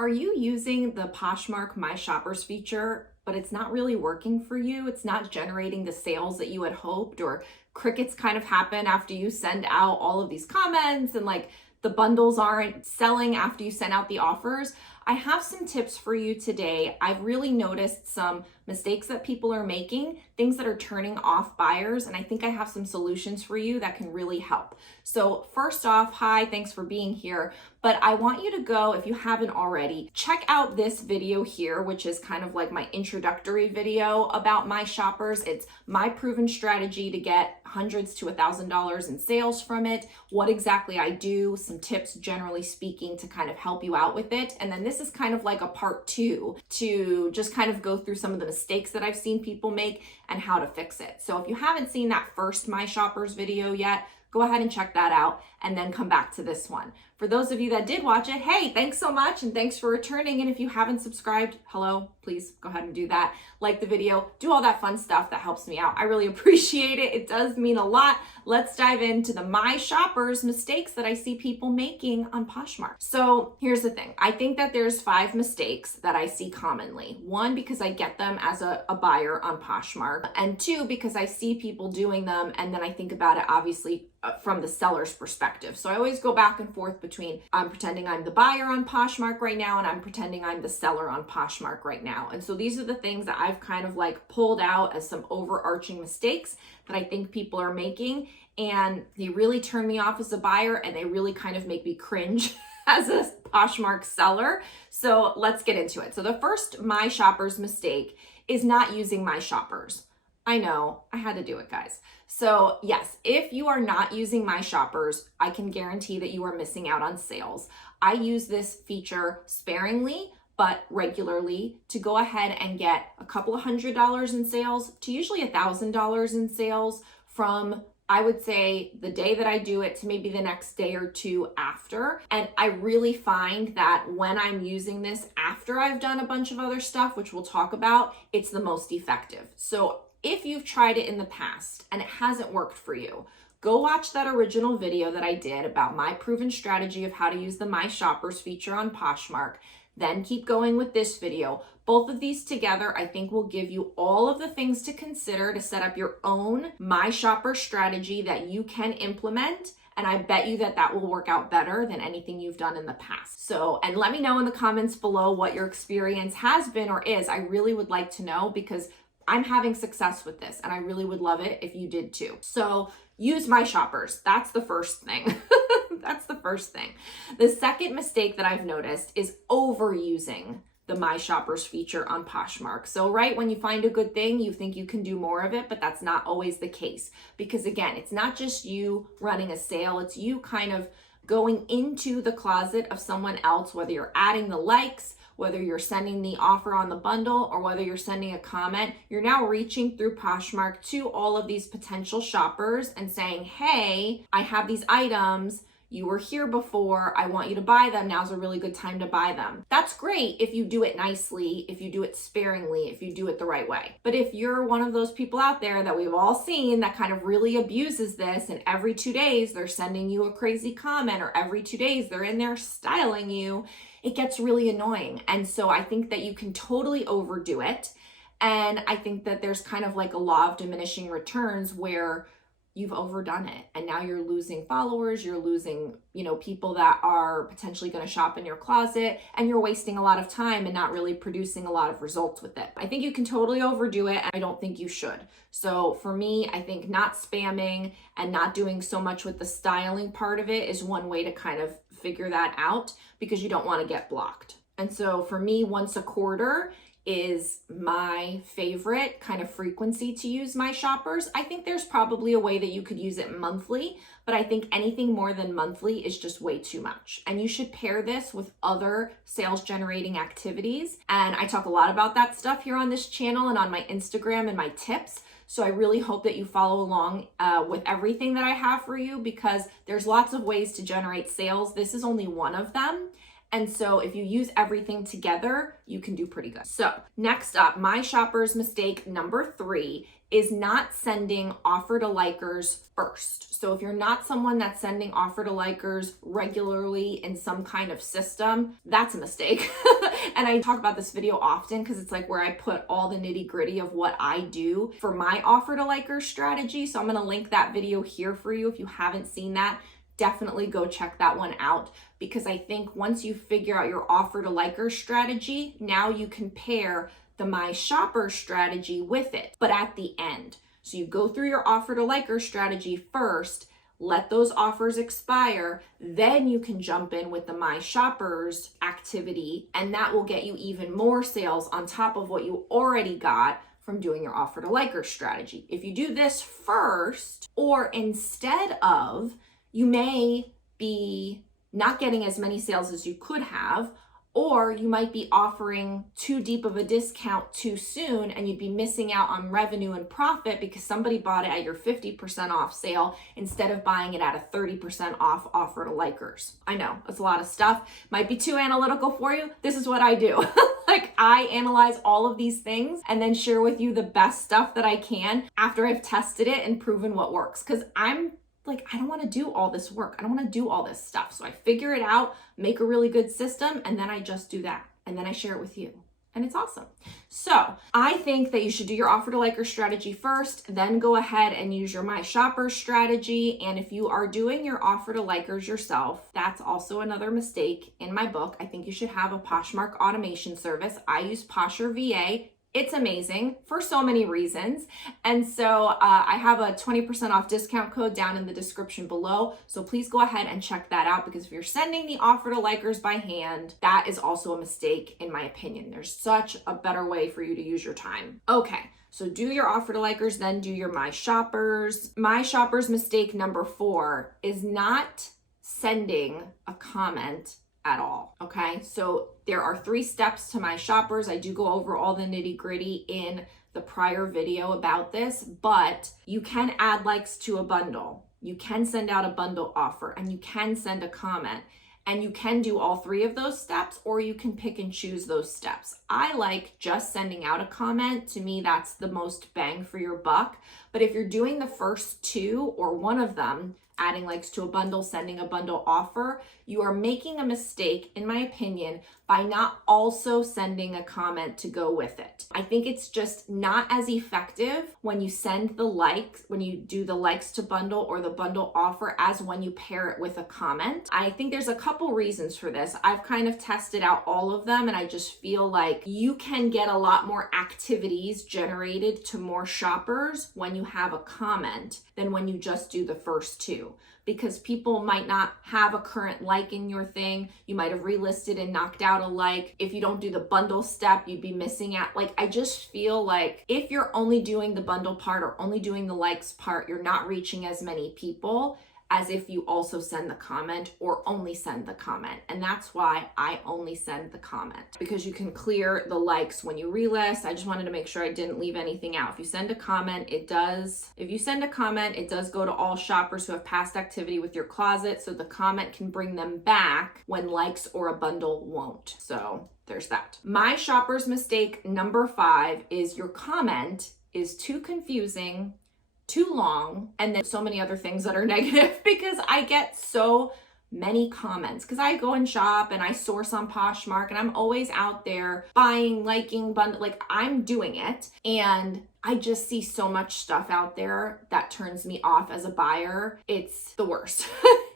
Are you using the Poshmark My Shoppers feature, but it's not really working for you? It's not generating the sales that you had hoped, or crickets kind of happen after you send out all of these comments and like the bundles aren't selling after you send out the offers? I have some tips for you today. I've really noticed some mistakes that people are making, things that are turning off buyers, and I think I have some solutions for you that can really help. So first off, hi, thanks for being here. But I want you to go, if you haven't already, check out this video here, which is kind of like my introductory video about My Shoppers. It's my proven strategy to get hundreds to $1,000 in sales from it, what exactly I do, some tips generally speaking to kind of help you out with it. And then this is kind of like a part 2 to just kind of go through some of the mistakes that I've seen people make and how to fix it. So if you haven't seen that first My Shoppers video yet, go ahead and check that out and then come back to this one. For those of you that did watch it, hey, thanks so much and thanks for returning. And if you haven't subscribed, hello, please go ahead and do that. Like the video, do all that fun stuff that helps me out. I really appreciate it. It does mean a lot. Let's dive into the My Shoppers mistakes that I see people making on Poshmark. So here's the thing. I think that there's 5 mistakes that I see commonly. 1, because I get them as a buyer on Poshmark, and 2, because I see people doing them and then I think about it obviously from the seller's perspective. So I always go back and forth between I'm pretending I'm the buyer on Poshmark right now and I'm pretending I'm the seller on Poshmark right now. And so these are the things that I've kind of like pulled out as some overarching mistakes that I think people are making, and they really turn me off as a buyer and they really kind of make me cringe as a Poshmark seller. So let's get into it. So the first My Shoppers mistake is not using My Shoppers. I know, I had to do it, guys. So yes, if you are not using My Shoppers, I can guarantee that you are missing out on sales. I use this feature sparingly, but regularly, to go ahead and get a couple of $100 in sales to usually $1,000 in sales from, I would say, the day that I do it to maybe the next day or 2 after. And I really find that when I'm using this after I've done a bunch of other stuff, which we'll talk about, it's the most effective. So if you've tried it in the past and it hasn't worked for you, go watch that original video that I did about my proven strategy of how to use the My Shoppers feature on Poshmark. Then keep going with this video. Both of these together, I think, will give you all of the things to consider to set up your own My Shopper strategy that you can implement. And I bet you that that will work out better than anything you've done in the past. So, and let me know in the comments below what your experience has been or is. I really would like to know, because I'm having success with this and I really would love it if you did too. So use My Shoppers. That's the first thing. That's the first thing. The second mistake that I've noticed is overusing the My Shoppers feature on Poshmark. So right when you find a good thing, you think you can do more of it, but that's not always the case. Because again, it's not just you running a sale, it's you kind of going into the closet of someone else, whether you're adding the likes, whether you're sending the offer on the bundle, or whether you're sending a comment. You're now reaching through Poshmark to all of these potential shoppers and saying, hey, I have these items. You were here before. I want you to buy them. Now's a really good time to buy them. That's great if you do it nicely, if you do it sparingly, if you do it the right way. But if you're one of those people out there that we've all seen that kind of really abuses this, and every 2 days they're sending you a crazy comment, or every 2 days they're in there styling you, it gets really annoying. And so I think that you can totally overdo it. And I think that there's kind of like a law of diminishing returns where you've overdone it and now you're losing followers, you're losing, people that are potentially going to shop in your closet, and you're wasting a lot of time and not really producing a lot of results with it. I think you can totally overdo it, and I don't think you should. So for me, I think not spamming and not doing so much with the styling part of it is one way to kind of figure that out, because you don't want to get blocked. And so for me, once a quarter is my favorite kind of frequency to use My Shoppers. I think there's probably a way that you could use it monthly, but I think anything more than monthly is just way too much. And you should pair this with other sales generating activities. And I talk a lot about that stuff here on this channel and on my Instagram and my tips. So I really hope that you follow along with everything that I have for you, because there's lots of ways to generate sales. This is only one of them. And so if you use everything together, you can do pretty good. So next up, My Shoppers mistake number 3 is not sending offer to likers first. So if you're not someone that's sending offer to likers regularly in some kind of system, that's a mistake. And I talk about this video often because it's like where I put all the nitty gritty of what I do for my offer to likers strategy. So I'm going to link that video here for you. If you haven't seen that, definitely go check that one out, because I think once you figure out your offer to likers strategy, now you can pair the My Shoppers strategy with it, but at the end. So you go through your offer to likers strategy first, let those offers expire, then you can jump in with the My Shoppers activity, and that will get you even more sales on top of what you already got from doing your offer to likers strategy. If you do this first, or instead of, you may be not getting as many sales as you could have, or you might be offering too deep of a discount too soon, and you'd be missing out on revenue and profit because somebody bought it at your 50% off sale instead of buying it at a 30% off offer to likers. I know, it's a lot of stuff. Might be too analytical for you. This is what I do. Like, I analyze all of these things and then share with you the best stuff that I can after I've tested it and proven what works. Because I'm like, I don't want to do all this work. I don't want to do all this stuff. So I figure it out, make a really good system, and then I just do that. And then I share it with you. And it's awesome. So I think that you should do your offer to likers strategy first, then go ahead and use your My Shoppers strategy. And if you are doing your offer to likers yourself, that's also another mistake in my book. I think you should have a Poshmark automation service. I use Posher VA. It's amazing for so many reasons. And so I have a 20% off discount code down in the description below. So please go ahead and check that out, because if you're sending the offer to likers by hand, that is also a mistake in my opinion. There's such a better way for you to use your time. Okay. So do your offer to likers, then do your My Shoppers. My Shoppers mistake number 4 is not sending a comment at all. Okay, so there are 3 steps to My Shoppers. I do go over all the nitty gritty in the prior video about this, but you can add likes to a bundle. You can send out a bundle offer, and you can send a comment, and you can do all 3 of those steps, or you can pick and choose those steps. I like just sending out a comment. To me, that's the most bang for your buck. But if you're doing the first 2 or one of them, adding likes to a bundle, sending a bundle offer, you are making a mistake, in my opinion, by not also sending a comment to go with it. I think it's just not as effective when you send the likes, when you do the likes to bundle or the bundle offer, as when you pair it with a comment. I think there's a couple reasons for this. I've kind of tested out all of them, and I just feel like you can get a lot more activities generated to more shoppers when you have a comment than when you just do the first 2. Because people might not have a current like in your thing. You might have relisted and knocked out a like. If you don't do the bundle step, you'd be missing out. Like, I just feel like if you're only doing the bundle part or only doing the likes part, you're not reaching as many people as if you also send the comment or only send the comment. And that's why I only send the comment, because you can clear the likes when you relist. I just wanted to make sure I didn't leave anything out. If you send a comment, it does go to all shoppers who have past activity with your closet, so the comment can bring them back when likes or a bundle won't. So there's that. My Shoppers mistake number 5 is your comment is too confusing, too long, and then so many other things that are negative, because I get so many comments because I go and shop and I source on Poshmark, and I'm always out there buying, liking, bundle, like I'm doing it, and I just see so much stuff out there that turns me off as a buyer. It's the worst.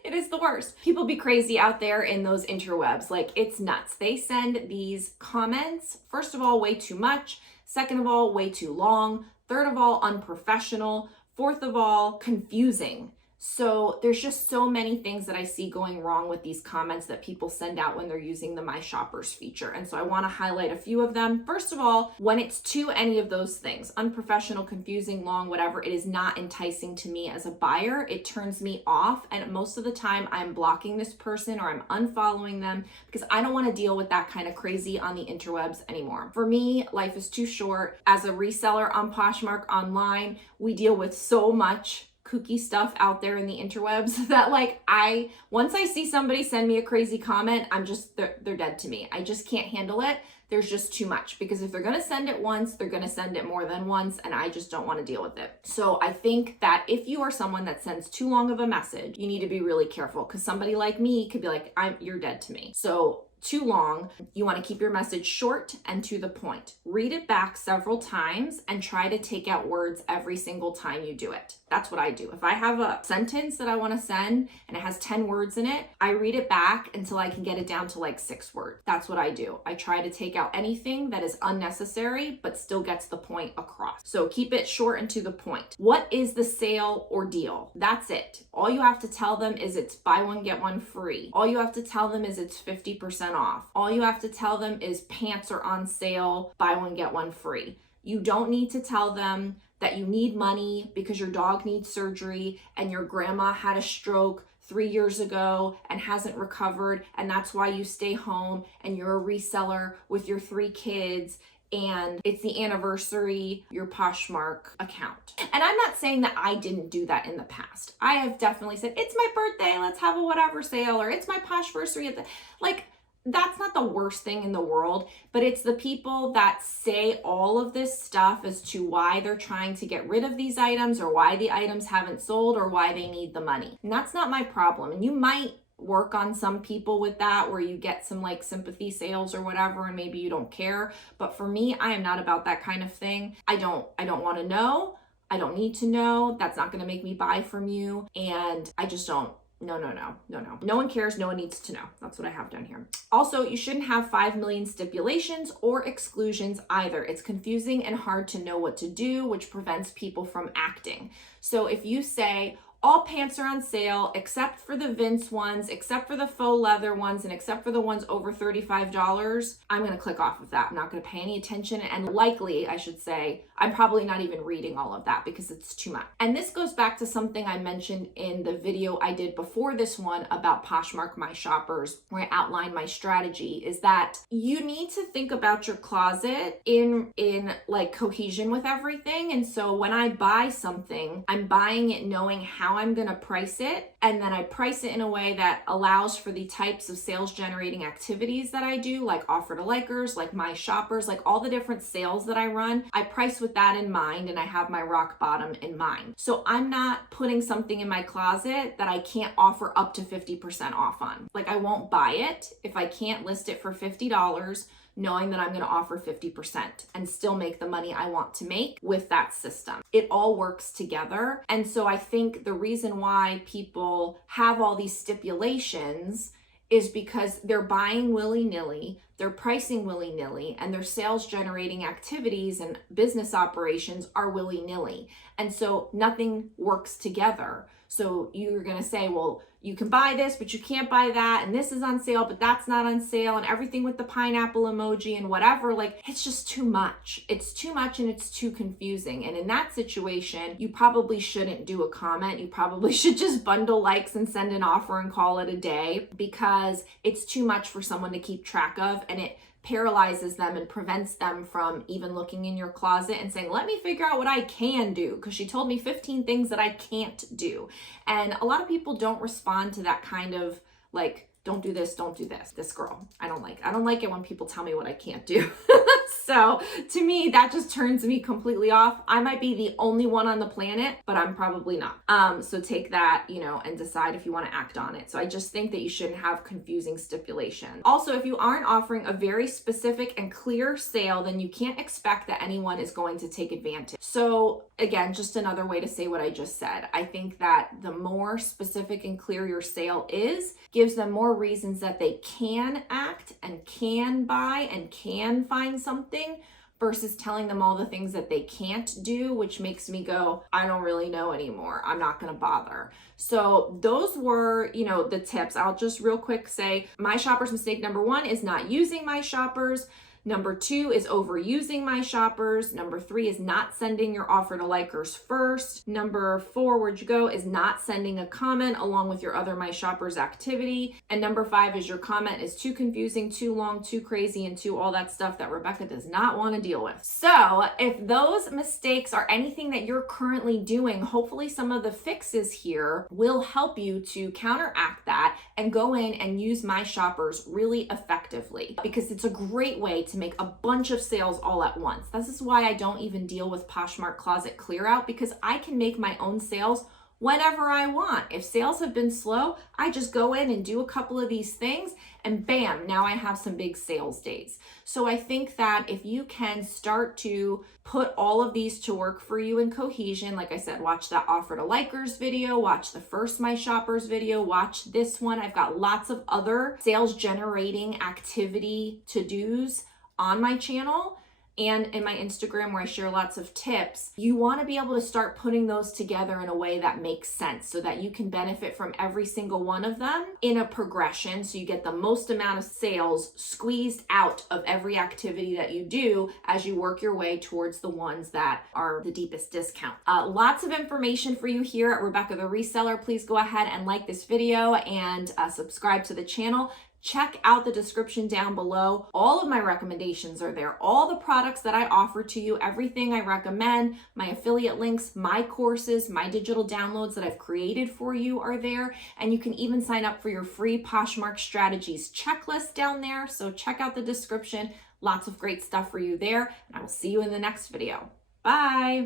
It is the worst. People be crazy out there in those interwebs. Like, it's nuts. They send these comments, first of all, way too much. Second of all, way too long. Third of all, unprofessional. Fourth of all, confusing. So there's just so many things that I see going wrong with these comments that people send out when they're using the My Shoppers feature. And so I want to highlight a few of them. First of all, when it's to any of those things, unprofessional, confusing, long, whatever, it is not enticing to me as a buyer. It turns me off. And most of the time I'm blocking this person or I'm unfollowing them because I don't want to deal with that kind of crazy on the interwebs anymore. For me, life is too short. As a reseller on Poshmark online, we deal with so much kooky stuff out there in the interwebs that like once I see somebody send me a crazy comment, they're dead to me. I just can't handle it. There's just too much, because if they're going to send it once, they're going to send it more than once, and I just don't want to deal with it. So I think that if you are someone that sends too long of a message, you need to be really careful, because somebody like me could be like, you're dead to me. So too long, you want to keep your message short and to the point. Read it back several times and try to take out words every single time you do it. That's what I do. If I have a sentence that I want to send and it has 10 words in it, I read it back until I can get it down to like 6 words. That's what I do. I try to take out anything that is unnecessary but still gets the point across. So keep it short and to the point. What is the sale or deal? That's it. All you have to tell them is it's buy one, get one free. All you have to tell them is it's 50% off. All you have to tell them is pants are on sale, buy one, get one free. You don't need to tell them that you need money because your dog needs surgery and your grandma had a stroke 3 years ago and hasn't recovered, and that's why you stay home and you're a reseller with your 3 kids and it's the anniversary, your Poshmark account. And I'm not saying that I didn't do that in the past. I have definitely said, it's my birthday, let's have a whatever sale, or it's my Poshversary at the, like, that's not the worst thing in the world, but it's the people that say all of this stuff as to why they're trying to get rid of these items, or why the items haven't sold, or why they need the money. And that's not my problem. And you might work on some people with that, where you get some like sympathy sales or whatever, and maybe you don't care. But for me, I am not about that kind of thing. I don't want to know. I don't need to know. That's not going to make me buy from you. And I just don't. No. No one cares. No one needs to know. That's what I have down here. Also, you shouldn't have 5 million stipulations or exclusions either. It's confusing and hard to know what to do, which prevents people from acting. So if you say, all pants are on sale except for the Vince ones, except for the faux leather ones, and except for the ones over $35, I'm going to click off of that. I'm not going to pay any attention. And likely, I should say, I'm probably not even reading all of that because it's too much. And this goes back to something I mentioned in the video I did before this one about Poshmark My Shoppers, where I outlined my strategy, is that you need to think about your closet in like cohesion with everything. And so when I buy something, I'm buying it knowing how I'm going to price it, and then I price it in a way that allows for the types of sales generating activities that I do, like offer to likers, like My Shoppers, like all the different sales that I run. I price with that in mind, and I have my rock bottom in mind. So I'm not putting something in my closet that I can't offer up to 50% off on. Like, I won't buy it if I can't list it for $50, knowing that I'm going to offer 50% and still make the money I want to make with that system. It all works together. And so I think the reason why people have all these stipulations is because they're buying willy-nilly, they're pricing willy-nilly, and their sales generating activities and business operations are willy-nilly. And so nothing works together. So you're going to say, well, you can buy this, but you can't buy that. And this is on sale, but that's not on sale. And everything with the pineapple emoji and whatever, like, it's just too much. It's too much and it's too confusing. And in that situation, you probably shouldn't do a comment. You probably should just bundle likes and send an offer and call it a day, because it's too much for someone to keep track of, and it paralyzes them and prevents them from even looking in your closet and saying, let me figure out what I can do, because she told me 15 things that I can't do. And a lot of people don't respond to that kind of like, don't do this, don't do this. This girl, I don't like it when people tell me what I can't do. So to me, that just turns me completely off. I might be the only one on the planet, but I'm probably not. So take that, and decide if you want to act on it. So I just think that you shouldn't have confusing stipulations. Also, if you aren't offering a very specific and clear sale, then you can't expect that anyone is going to take advantage. So again, just another way to say what I just said. I think that the more specific and clear your sale is, gives them more reasons that they can act and can buy and can find something, versus telling them all the things that they can't do, which makes me go, I don't really know anymore. I'm not going to bother. So those were, the tips. I'll just real quick say, My Shoppers mistake number 1 is not using My Shoppers. Number 2 is overusing my shoppers. Number 3 is not sending your offer to likers first. Number 4, where'd you go, is not sending a comment along with your other my shoppers activity. And number 5 is your comment is too confusing, too long, too crazy, and too all that stuff that Rebecca does not want to deal with. So if those mistakes are anything that you're currently doing, hopefully some of the fixes here will help you to counteract that and go in and use my shoppers really effectively, because it's a great way to make a bunch of sales all at once. This is why I don't even deal with Poshmark Closet Clear Out, because I can make my own sales whenever I want. If sales have been slow, I just go in and do a couple of these things and bam, now I have some big sales days. So I think that if you can start to put all of these to work for you in cohesion, like I said, watch that offer to likers video, watch the first My Shoppers video, watch this one. I've got lots of other sales generating activity to-dos on my channel and in my Instagram where I share lots of tips. You want to be able to start putting those together in a way that makes sense so that you can benefit from every single one of them in a progression, so you get the most amount of sales squeezed out of every activity that you do as you work your way towards the ones that are the deepest discount. Lots of information for you here at Rebecca the Reseller. Please go ahead and like this video and subscribe to the channel. Check out the description down below. All of my recommendations are there. All the products that I offer to you, everything I recommend, my affiliate links, my courses, my digital downloads that I've created for you are there. And you can even sign up for your free Poshmark strategies checklist down there. So check out the description. Lots of great stuff for you there. And I will see you in the next video. Bye.